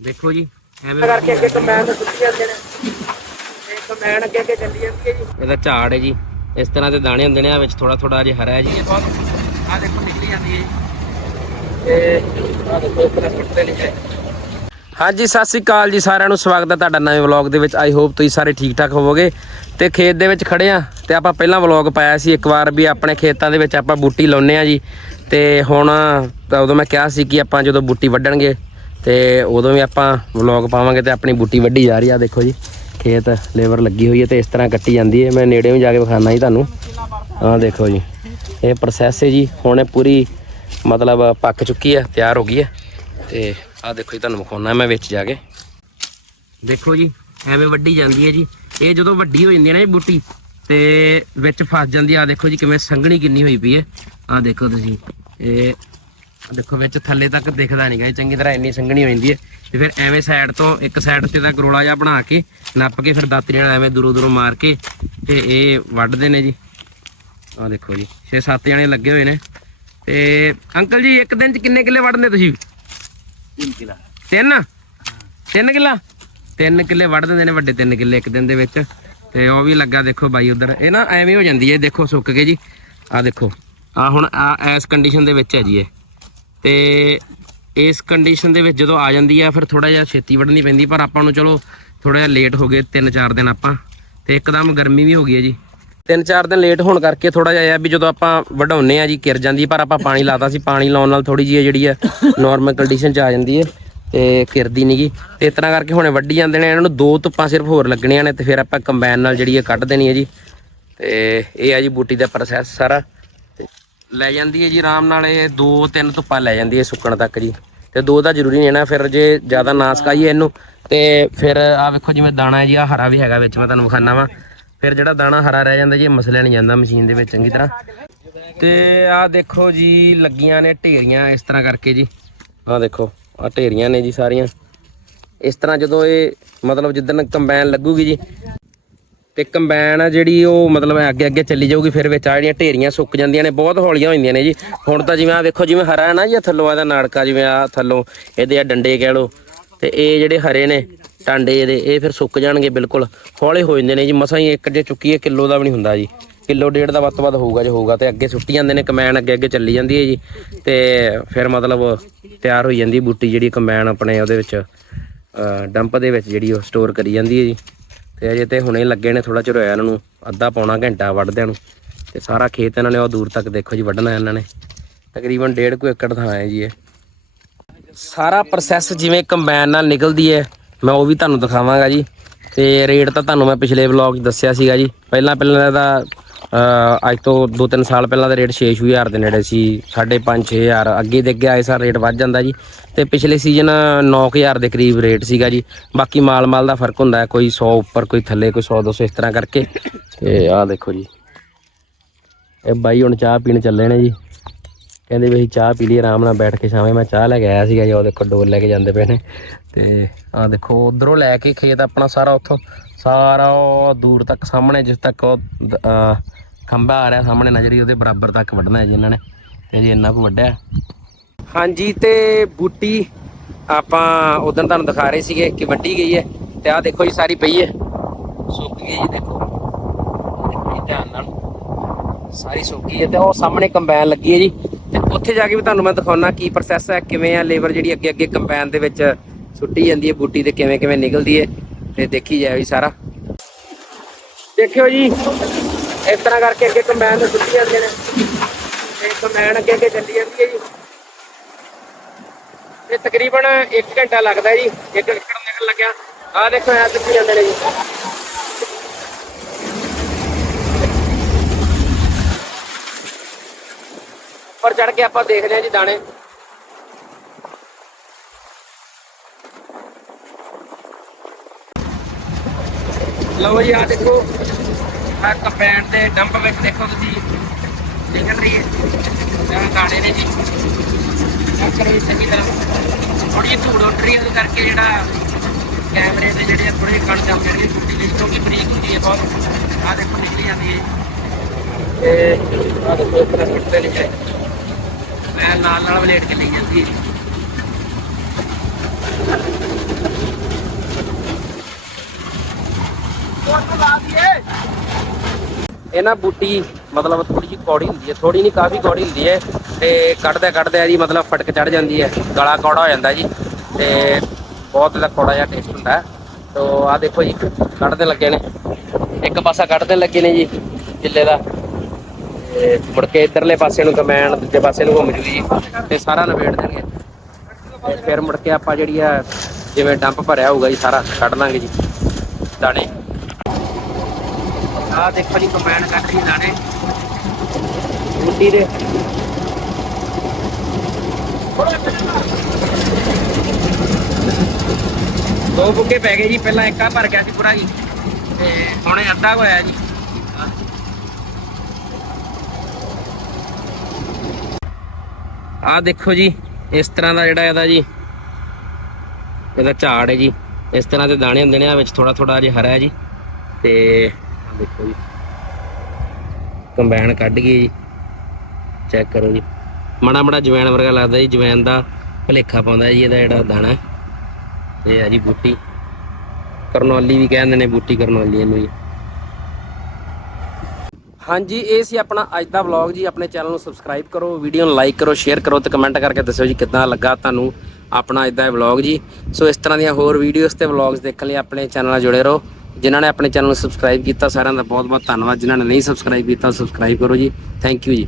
ਦੇਖੋ ਜੀ ਐਵੇਂ ਕਰਕੇ ਅੱਗੇ ਕੰਬਾਈਨ ਨੂੰ ਸੁੱਟੀ ਜਾਂਦੇ ਨੇ। ਤੇ ਕੰਬਾਈਨ ਅੱਗੇ ਅੱਗੇ ਚੱਲੀ ਜਾਂਦੀ ਹੈ ਜੀ। ਇਹਦਾ ਝਾੜ ਹੈ ਜੀ। ਇਸ ਤਰ੍ਹਾਂ ਦੇ ਦਾਣੇ ਹੁੰਦੇ ਨੇ ਆ ਵਿੱਚ ਥੋੜਾ ਥੋੜਾ ਜਿਹਾ ਹਰਾ ਹੈ ਜੀ। ਇਹ ਬਹੁਤ ਆ ਦੇਖੋ ਨਿਕਲੀ ਜਾਂਦੀ ਹੈ ਜੀ। ਤੇ ਆ ਦੇਖੋ ਇਸ ਤਰ੍ਹਾਂ ਸੁੱਟਦੇ ਨਹੀਂ ਜਾਏ ਹਾਂਜੀ ਸਤਿ ਸ੍ਰੀ ਅਕਾਲ ਜੀ ਸਾਰਿਆਂ ਨੂੰ ਸਵਾਗਤ ਹੈ ਤੁਹਾਡਾ ਨਵੇਂ ਵਲੌਗ ਦੇ ਵਿੱਚ। ਆਈ ਹੋਪ ਤੁਸੀਂ ਸਾਰੇ ਠੀਕ ਠਾਕ ਹੋਵੋਗੇ। ਤੇ ਖੇਤ ਦੇ ਵਿੱਚ ਖੜੇ ਆ ਤੇ ਆਪਾਂ ਪਹਿਲਾਂ ਵਲੌਗ ਪਾਇਆ ਸੀ ਇੱਕ ਵਾਰ ਵੀ ਆਪਣੇ ਖੇਤਾਂ ਦੇ ਵਿੱਚ ਆਪਾਂ ਬੂਟੀ ਲਾਉਨੇ ਆ ਜੀ। ਤੇ ਹੁਣ ਉਦੋਂ ਮੈਂ ਕਿਹਾ ਸੀ ਕਿ ਆਪਾਂ ਜਦੋਂ ਬੂਟੀ ਵੱਢਣਗੇ ਤੇ ਉਦੋਂ ਵੀ ਆਪਾਂ ਵਲੌਗ ਪਾਵਾਂਗੇ ਤੇ ਆਪਣੀ ਬੂਟੀ ਵੱਢੀ ਜਾ ਰਹੀ ਆ ਦੇਖੋ ਜੀ। ਖੇਤ ਲੇਬਰ ਲੱਗੀ ਹੋਈ ਹੈ ਤੇ ਇਸ ਤਰ੍ਹਾਂ ਕੱਟੀ ਜਾਂਦੀ ਹੈ ਮੈਂ ਨੇੜੇ ਵੀ ਜਾ ਕੇ ਵਿਖਾਣਾ ਜੀ ਤੁਹਾਨੂੰ। ਆਹ ਦੇਖੋ ਜੀ। ਇਹ ਪ੍ਰੋਸੈਸ ਹੈ ਜੀ। ਹੁਣ ਇਹ ਪੂਰੀ ਮਤਲਬ ਪੱਕ ਚੁੱਕੀ ਹੈ ਤਿਆਰ ਹੋ ਗਈ ਹੈ ਤੇ ਆਹ ਦੇਖੋ ਜੀ, ਤੁਹਾਨੂੰ ਵਿਖਾਉਣਾ ਮੈਂ ਵਿੱਚ ਜਾ ਕੇ। ਦੇਖੋ ਜੀ, ਐਵੇਂ ਵੱਡੀ ਜਾਂਦੀ ਹੈ ਜੀ। ਇਹ ਜਦੋਂ ਵੱਡੀ ਹੋ ਜਾਂਦੀ ਹੈ ਨਾ ਇਹ ਬੂਟੀ, ਤੇ ਵਿੱਚ ਫਸ ਜਾਂਦੀ ਆ। ਆਹ ਦੇਖੋ ਜੀ, ਕਿਵੇਂ ਸੰਘਣੀ ਕਿੰਨੀ ਹੋਈ ਪਈ ਹੈ। ਆਹ ਦੇਖੋ ਤੁਸੀਂ। ਇਹ ਦੇਖੋ ਵਿੱਚ ਥੱਲੇ ਤੱਕ ਦਿਖਦਾ ਨਹੀਂਗਾ ਇਹ ਚੰਗੀ ਤਰ੍ਹਾਂ ਇੰਨੀ ਸੰਘਣੀ ਹੋ ਜਾਂਦੀ ਹੈ। ਤੇ ਫਿਰ ਐਵੇਂ ਸਾਈਡ ਤੋਂ ਇੱਕ ਸਾਈਡ ਤੇ ਤਾਂ ਗਰੋਲਾ ਜਿਹਾ ਬਣਾ ਕੇ ਨੱਪ ਕੇ ਫਿਰ ਦਾਤਰੀ ਨਾਲ ਐਵੇਂ ਦੂਰੋਂ ਦੂਰੋਂ ਮਾਰ ਕੇ ਤੇ ਇਹ ਵੱਢਦੇ ਨੇ ਜੀ। ਆਹ ਦੇਖੋ ਜੀ 6-7 ਜਣੇ ਲੱਗੇ ਹੋਏ ਨੇ। ਤੇ ਅੰਕਲ ਜੀ ਇੱਕ ਦਿਨ ਚ ਕਿੰਨੇ ਕਿੱਲੇ ਵੱਢਦੇ ਤੁਸੀਂ? 3 ਕਿਲਾ। ਤਿੰਨ? ਤਿੰਨ ਕਿੱਲਾ? ਤਿੰਨ ਕਿੱਲੇ ਵੱਢ ਦਿੰਦੇ ਨੇ ਵੱਡੇ ਤਿੰਨ ਕਿੱਲੇ ਇੱਕ ਦਿਨ ਦੇ ਵਿੱਚ। ਤੇ ਉਹ ਵੀ ਲੱਗਾ ਦੇਖੋ ਬਾਈ ਉਧਰ। ਇਹ ਨਾ ਐਵੇਂ ਹੋ ਜਾਂਦੀ ਹੈ ਦੇਖੋ ਸੁੱਕ ਕੇ ਜੀ। ਆ ਦੇਖੋ ਆ ਹੁਣ ਆ ਇਸ ਕੰਡੀਸ਼ਨ ਦੇ ਵਿੱਚ ਹੈ ਜੀ ਇਹ। ਤੇ ਇਸ ਕੰਡੀਸ਼ਨ ਦੇ ਵਿੱਚ ਜਦੋਂ ਆ ਜਾਂਦੀ ਆ, ਫਿਰ ਥੋੜਾ ਜਿਹਾ ਛੇਤੀ ਵੱਢਣੀ ਪੈਂਦੀ, ਪਰ ਆਪਾਂ ਨੂੰ ਚਲੋ ਥੋੜਾ ਜਿਹਾ ਲੇਟ ਹੋ ਗਏ ਤਿੰਨ ਚਾਰ ਦਿਨ ਆਪਾਂ, ਤੇ ਇੱਕਦਮ ਗਰਮੀ ਵੀ ਹੋ ਗਈ ਹੈ ਜੀ। ਤਿੰਨ ਚਾਰ ਦਿਨ ਲੇਟ ਹੋਣ ਕਰਕੇ ਥੋੜਾ ਜਿਹਾ ਇਹ ਆ ਵੀ ਜਦੋਂ ਆਪਾਂ ਵਢਾਉਨੇ ਆ ਜੀ ਕਿਰ ਜਾਂਦੀ, ਪਰ ਆਪਾਂ ਪਾਣੀ ਲਾਤਾ ਸੀ, ਪਾਣੀ ਲਾਉਣ ਨਾਲ ਥੋੜੀ ਜਿਹੀ ਜਿਹੜੀ ਆ ਨਾਰਮਲ ਕੰਡੀਸ਼ਨ ਚ ਆ ਜਾਂਦੀ ਹੈ, ਤੇ ਕਿਰਦੀ ਨਹੀਂਗੀ ਤੇ ਇਸ ਤਰ੍ਹਾਂ ਕਰਕੇ ਹੁਣੇ ਵੱਢੀ ਜਾਂਦੇ ਨੇ, ਇਹਨਾਂ ਨੂੰ ਦੋ ਧੁੱਪਾਂ ਸਿਰਫ ਹੋਰ ਲੱਗਣੀਆਂ ਨੇ, ਤੇ ਫਿਰ ਆਪਾਂ ਕੰਬਾਈਨ ਨਾਲ ਜਿਹੜੀ ਹੈ ਕੱਢ ਦੇਣੀ ਹੈ ਜੀ। ਤੇ ਇਹ ਆ ਜੀ ਬੂਟੀ ਦਾ ਪ੍ਰੋਸੈਸ ਸਾਰਾ। ਲੈ ਜਾਂਦੀ ਹੈ ਜੀ ਆਰਾਮ ਨਾਲ ਇਹ ਦੋ ਤਿੰਨ ਧੁੱਪਾਂ ਲੈ ਜਾਂਦੀ ਹੈ ਸੁੱਕਣ ਤੱਕ ਜੀ। ਤੇ ਦੋ ਦਾ ਜ਼ਰੂਰੀ ਨਹੀਂ ਹੈ ਨਾ, ਫਿਰ ਜੇ ਜ਼ਿਆਦਾ ਨਾ ਸਕਾਈਏ ਇਹਨੂੰ, ਤੇ ਫਿਰ ਆ ਵੇਖੋ ਜਿਵੇਂ ਦਾਣਾ ਹੈ ਜੀ ਆ ਹਰਾ ਵੀ ਹੈਗਾ ਵਿੱਚ, ਮੈਂ ਤੁਹਾਨੂੰ ਵਿਖਾਣਾ ਵਾ। ਫਿਰ ਜਿਹੜਾ ਦਾਣਾ ਹਰਾ ਰਹਿ ਜਾਂਦਾ ਜੀ, ਇਹ ਨਹੀਂ ਜਾਂਦਾ ਮਸ਼ੀਨ ਦੇ ਵਿੱਚ, ਚੰਗੀ ਤਰ੍ਹਾਂ। ਤੇ ਆ ਦੇਖੋ ਜੀ, ਲੱਗੀਆਂ ਨੇ ਢੇਰੀਆਂ ਇਸ ਤਰ੍ਹਾਂ ਕਰਕੇ ਜੀ। ਆ ਦੇਖੋ ਆ ਢੇਰੀਆਂ ਨੇ ਜੀ ਸਾਰੀਆਂ। ਇਸ ਤਰ੍ਹਾਂ ਜਦੋਂ ਇਹ ਮਤਲਬ ਜਿੱਦਣ ਕੰਬਾਈਨ ਲੱਗੂਗੀ ਜੀ ਤੇ ਕੰਬਾਈਨ ਆ ਜਿਹੜੀ ਉਹ ਮਤਲਬ ਅੱਗੇ ਅੱਗੇ ਚੱਲੀ ਜਾਊਗੀ, ਫਿਰ ਵਿੱਚ ਆ ਜਿਹੜੀਆਂ ਢੇਰੀਆਂ ਸੁੱਕ ਜਾਂਦੀਆਂ ਨੇ, ਬਹੁਤ ਹੌਲੀਆਂ ਹੋ ਨੇ ਜੀ। ਹੁਣ ਤਾਂ ਜਿਵੇਂ ਆ ਵੇਖੋ ਜਿਵੇਂ ਹਰਾ ਹੈ ਨਾ ਜੀ ਥੱਲੋਂ ਇਹਦਾ ਨਾੜਕਾ, ਜਿਵੇਂ ਆ ਥੱਲੋਂ ਇਹਦੇ ਆ ਡੰਡੇ ਕਹਿ ਲੋ ਤੇ ਇਹ ਜਿਹੜੇ ਹਰੇ ਨੇ ਟਾਂਡੇ ਇਹਦੇ, ਇਹ ਫਿਰ ਸੁੱਕ ਜਾਣਗੇ ਬਿਲਕੁਲ। ਹੌਲੇ ਹੋ ਜਾਂਦੇ ਨੇ ਜੀ, ਮਸਾਂ ਹੀ ਇੱਕ ਜੇ ਚੁੱਕੀਏ, ਕਿਲੋ ਦਾ ਵੀ ਨਹੀਂ ਹੁੰਦਾ ਜੀ। ਕਿਲੋ ਡੇਢ ਦਾ ਵੱਧ ਤੋਂ ਵੱਧ ਹੋਊਗਾ ਜੇ ਹੋਊਗਾ ਤੇ ਅੱਗੇ ਸੁੱਟੀ ਜਾਂਦੇ ਨੇ ਕਮੈਨ ਅੱਗੇ ਅੱਗੇ ਚੱਲੀ ਜਾਂਦੀ ਹੈ ਜੀ। ਤੇ ਫਿਰ ਮਤਲਬ ਤਿਆਰ ਹੋਈ ਜਾਂਦੀ ਬੂਟੀ ਜਿਹੜੀ ਕੰਬਾਈਨ ਆਪਣੇ ਉਹਦੇ ਵਿੱਚ ਡੰਪ ਦੇ ਵਿੱਚ ਜਿਹੜੀ ਉਹ ਸਟੋਰ ਕਰੀ ਜਾਂਦੀ ਹੈ ਜੀ। ਤੇ ਅਜੇ ਤੇ ਹੁਣੇ ਲੱਗੇ ਨੇ ਥੋੜਾ ਚਿਰ ਹੋਇਆ ਇਹਨਾਂ ਨੂੰ, ਅੱਧਾ ਪੌਣਾ ਘੰਟਾ ਵੱਢਦਿਆਂ ਨੂੰ। ਤੇ ਸਾਰਾ ਖੇਤ ਇਹਨਾਂ ਨੇ ਉਹ ਦੂਰ ਤੱਕ ਦੇਖੋ ਜੀ, ਵੱਢਣਾ ਇਹਨਾਂ ਨੇ। ਤਕਰੀਬਨ 1.5 ਕੁ ਏਕੜ ਥਾਂ ਹੈ ਜੀ ਇਹ। ਸਾਰਾ ਪ੍ਰੋਸੈਸ ਜਿਵੇਂ ਕੰਬਾਈਨ ਨਾਲ ਨਿਕਲਦੀ ਹੈ, ਮੈਂ ਉਹ ਵੀ ਤੁਹਾਨੂੰ ਦਿਖਾਵਾਂਗਾ ਜੀ। ਤੇ ਰੇਟ ਤਾਂ ਤੁਹਾਨੂੰ ਮੈਂ ਪਿਛਲੇ ਵਲੌਗ 'ਚ ਦੱਸਿਆ ਸੀਗਾ ਜੀ। ਪਹਿਲਾਂ ਪਹਿਲਾਂ ਇਹਦਾ ਅੱਜ ਤੋਂ 2-3 ਸਾਲ ਪਹਿਲਾਂ ਦਾ ਰੇਟ 6-6000 ਦੇ ਨੇੜੇ ਸੀ 5.5-6000 ਅੱਗੇ ਦੇ ਅੱਗੇ ਆਏ ਸਾਰ ਰੇਟ ਵੱਧ ਜਾਂਦਾ ਜੀ। ਤੇ ਪਿਛਲੇ ਸੀਜ਼ਨ 9000 ਦੇ ਕਰੀਬ ਰੇਟ ਸੀਗਾ ਜੀ। ਬਾਕੀ ਮਾਲ ਮਾਲ ਦਾ ਫ਼ਰਕ ਹੁੰਦਾ, ਕੋਈ 100 ਉੱਪਰ, ਕੋਈ ਥੱਲੇ, ਕੋਈ 100 200 ਇਸ ਤਰ੍ਹਾਂ ਕਰਕੇ। ਤੇ ਆਹ ਦੇਖੋ ਜੀ। ਇਹ ਬਾਈ ਹੁਣ ਚਾਹ ਪੀਣ ਚੱਲੇ ਨੇ ਜੀ। ਕਹਿੰਦੇ ਵੀ ਅਸੀਂ ਚਾਹ ਪੀ ਲਈ ਆਰਾਮ ਨਾਲ ਬੈਠ ਕੇ ਸ਼ਾਮੇ ਮੈਂ ਚਾਹ ਲੈ ਕੇ ਆਇਆ ਸੀਗਾ ਜੀ, ਉਹ ਦੇਖੋ ਡੋਲ ਲੈ ਕੇ ਜਾਂਦੇ ਪਏ ਨੇ। ਤੇ ਆਹ ਦੇਖੋ, ਉਧਰੋਂ ਲੈ ਕੇ ਖੇਤ ਆਪਣਾ ਸਾਰਾ ਉੱਥੋਂ, ਸਾਰਾ ਉਹ ਦੂਰ ਤੱਕ ਸਾਹਮਣੇ ਜਿਸ ਤੱਕ ਉਹ ਖੰਭਾ ਆ ਰਿਹਾ ਸਾਹਮਣੇ ਨਜ਼ਰੀ ਉਹਦੇ ਬਰਾਬਰ ਤੱਕ ਵੱਢਣਾ ਹੈ ਜੀ ਇਹਨਾਂ ਨੇ, ਤੇ ਜੀ ਇੰਨਾ ਕੁ ਵੱਢਿਆ। ਹਾਂਜੀ, ਤੇ ਬੂਟੀ ਆਪਾਂ ਉਦੋਂ ਤੁਹਾਨੂੰ ਦਿਖਾ ਰਹੇ ਸੀਗੇ ਕਿ ਵੱਢੀ ਗਈ ਹੈ, ਤੇ ਆਹ ਦੇਖੋ ਜੀ, ਸਾਰੀ ਪਈ ਹੈ। ਸੁੱਕ ਗਈ ਜੀ, ਦੇਖੋ। ਧਿਆਨ ਨਾਲ। ਸਾਰੀ ਸੁੱਕੀ ਹੈ ਤੇ ਉਹ ਸਾਹਮਣੇ ਕੰਬਾਈਨ ਲੱਗੀ ਹੈ ਜੀ। ਤੇ ਉੱਥੇ ਜਾ ਕੇ ਵੀ ਤੁਹਾਨੂੰ ਮੈਂ ਦਿਖਾਉਣਾ ਕੀ ਪ੍ਰੋਸੈਸ ਹੈ, ਕਿਵੇਂ ਆ ਲੇਬਰ ਜਿਹੜੀ ਅੱਗੇ ਅੱਗੇ ਕੰਬਾਈਨ ਦੇ ਵਿੱਚ ਸੁੱਟੀ ਜਾਂਦੀ ਹੈ ਬੂਟੀ ਤੇ ਕਿਵੇਂ ਕਿਵੇਂ ਨਿਕਲਦੀ ਹੈ ਤੇ ਦੇਖੀ ਜਾਏ ਵੀ ਸਾਰਾ। ਦੇਖਿਓ ਜੀ, ਇਸ ਤਰ੍ਹਾਂ ਕਰਕੇ ਅੱਗੇ ਕੰਬਾਈਨ ਨੂੰ ਸੁੱਟੀ ਜਾਂਦੇ ਨੇ। ਤੇ ਕੰਬਾਈਨ ਅੱਗੇ ਅੱਗੇ ਚੱਲੀ ਜਾਂਦੀ ਹੈ ਜੀ। ਇਹ ਤਕਰੀਬਨ 1 ਘੰਟਾ ਲੱਗਦਾ ਜੀ, ਇੱਕ ਏਕੜ ਨਿਕਲ ਲੱਗਿਆ। ਆਹ ਦੇਖੋ, ਐ ਸੁੱਟੀ ਜਾਂਦੇ ਨੇ ਜੀ। ਉੱਪਰ ਚੜ ਕੇ ਆਪਾਂ ਦੇਖਦੇ ਹਾਂ ਜੀ ਦਾਣੇ। ਲਓ ਜੀ ਆ ਦੇਖੋ। ਆ ਕੰਪੈਨ ਦੇ ਡੰਪ ਵਿੱਚ ਦੇਖੋ ਤੁਸੀਂ। ਨਿਕਲ ਰਹੀ ਹੈ ਇਹ ਦਾਣੇ ਨੇ ਜੀ। ਚੈੱਕ ਕਰੋ ਜੀ ਚੰਗੀ ਤਰ੍ਹਾਂ। ਥੋੜੀ ਜਿਹੀ ਧੂੜ ਉੱਡ ਰਹੀ ਹੈ ਉਹਦੇ ਕਰਕੇ ਜਿਹੜਾ ਕੈਮਰੇ ਦੇ ਜਿਹੜੇ ਥੋੜੇ ਜਿਹੇ ਕਣ ਜਾਂਦੇ ਨੇ ਟੁੱਟੀ ਲਈ, ਕਿਉਂਕਿ ਬਰੀਕ ਹੁੰਦੀ ਹੈ ਬਹੁਤ। ਆ ਦੇਖੋ, ਨਿਕਲੀ ਜਾਂਦੀ ਹੈ ਤੇ ਆ ਦੇਖੋ ਇਸ ਤਰ੍ਹਾਂ ਟੁੱਟਦੇ ਨਹੀਂ ਜਾਏ ਮੈਂ ਨਾਲ ਨਾਲ ਵਲੇਟ ਕੇ ਲਈ ਜਾਂਦੀ ਹੈ ਇਹ ਨਾ ਬੂਟੀ, ਮਤਲਬ ਥੋੜੀ ਜਿਹੀ ਕੌੜੀ ਹੁੰਦੀ ਹੈ ਥੋੜੀ ਨਹੀਂ, ਕਾਫੀ ਕੌੜੀ ਹੁੰਦੀ ਹੈ ਤੇ ਕੱਢਦੇ ਕੱਢਦੇ ਜੀ ਮਤਲਬ ਫਟਕ ਚੜ ਜਾਂਦੀ ਹੈ, ਗਲਾ ਕੌੜਾ ਹੋ ਜਾਂਦਾ ਜੀ ਤੇ ਬਹੁਤ ਇਹਦਾ ਕੌੜਾ ਜਿਹਾ ਟੇਸਟ ਹੁੰਦਾ ਹੈ। ਤੋ ਆ ਦੇਖੋ ਜੀ, ਕੱਢਦੇ ਲੱਗੇ ਨੇ, ਇੱਕ ਪਾਸਾ ਕੱਢਦੇ ਲੱਗੇ ਨੇ ਜੀ ਕਿੱਲੇ ਦਾ ਤੇ ਮੁੜ ਕੇ ਇਧਰਲੇ ਪਾਸੇ ਨੂੰ ਕਮੈਨ ਦੂਜੇ ਪਾਸੇ ਨੂੰ ਘੁੰਮ ਜੂ ਜੀ ਤੇ ਸਾਰਾ ਨਵੇੜ ਦੇਣਗੇ। ਤੇ ਫਿਰ ਮੁੜ ਕੇ ਆਪਾਂ ਜਿਹੜੀ ਆ, ਜਿਵੇਂ ਡੰਪ ਭਰਿਆ ਹੋਊਗਾ ਜੀ ਸਾਰਾ, ਕੱਢ ਲਾਂਗੇ ਜੀ ਦਾਣੇ। ਆ ਦੇਖੋ ਜੀ ਕੰਬਾਈਨ ਕੱਢ ਰਹੀ। ਦਾਣੇ ਮਿੱਟੀ ਦੇ। ਦੋ ਬੁੱਕੇ ਪੈ ਗਏ ਜੀ, ਪਹਿਲਾਂ ਇੱਕ ਭਰ ਗਿਆ ਸੀ ਪੂਰਾ ਜੀ। ਤੇ ਹੁਣ ਅੱਧਾ ਹੋਇਆ ਜੀ। ਆ ਦੇਖੋ ਜੀ, ਇਸ ਤਰ੍ਹਾਂ ਦਾ ਜਿਹੜਾ ਇਹਦਾ ਜੀ, ਇਹਦਾ ਝਾੜ ਹੈ ਜੀ। ਇਸ ਤਰ੍ਹਾਂ ਦੇ ਦਾਣੇ ਹੁੰਦੇ ਨੇ, ਆ ਵਿੱਚ ਥੋੜਾ ਥੋੜਾ ਜਿਹਾ ਹਰਾ ਹੈ ਜੀ। ਤੇ ਦੇਖੋ ਜੀ। ਕੰਬਾਈਨ ਕੱਢ ਗਈ ਜੀ। ਚੈੱਕ ਕਰੋ ਜੀ। ਮਾੜਾ ਮਾੜਾ ਜਵੈਣ ਵਰਗਾ ਲੱਗਦਾ ਜੀ। ਜਵੈਣ ਦਾ ਭਲੇਖਾ ਪਾਉਂਦਾ ਜੀ, ਇਹਦਾ ਜਿਹੜਾ ਦਾਣਾ। ਹੈ। ਤੇ ਆ ਜੀ ਬੂਟੀ। ਕਰਨੌਲੀ ਵੀ ਕਹਿੰਦੇ ਨੇ, ਬੂਟੀ ਕਰਨੌਲੀ ਇਹਨੂੰ ਜੀ। ਹਾਂਜੀ, ਇਹ ਸੀ ਆਪਣਾ ਅੱਜ ਦਾ ਵਲੌਗ ਜੀ। ਆਪਣੇ ਚੈਨਲ ਨੂੰ ਸਬਸਕ੍ਰਾਈਬ ਕਰੋ, ਵੀਡੀਓ ਨੂੰ ਲਾਈਕ ਕਰੋ, ਸ਼ੇਅਰ ਕਰੋ ਤੇ ਕਮੈਂਟ ਕਰਕੇ ਦੱਸਿਓ ਜੀ ਕਿੱਦਾਂ ਲੱਗਾ ਤੁਹਾਨੂੰ ਆਪਣਾ ਇਦਾਂ ਦਾ ਵਲੌਗ ਜੀ। ਸੋ ਇਸ ਤਰ੍ਹਾਂ ਦੀਆਂ ਹੋਰ ਵੀਡੀਓਜ਼ ਤੇ ਵਲੌਗਸ ਦੇਖਣ ਲਈ ਆਪਣੇ ਚੈਨਲ ਨਾਲ ਜੁੜੇ ਰਹੋ। ਜਿਨ੍ਹਾਂ ਨੇ ਆਪਣੇ ਚੈਨਲ ਨੂੰ ਸਬਸਕ੍ਰਾਈਬ ਕੀਤਾ, ਸਾਰਿਆਂ ਦਾ ਬਹੁਤ ਬਹੁਤ ਧੰਨਵਾਦ। ਜਿਨ੍ਹਾਂ ਨੇ ਨਹੀਂ ਸਬਸਕ੍ਰਾਈਬ ਕੀਤਾ ਸਬਸਕ੍ਰਾਈਬ ਕਰੋ ਜੀ। ਥੈਂਕ ਯੂ ਜੀ।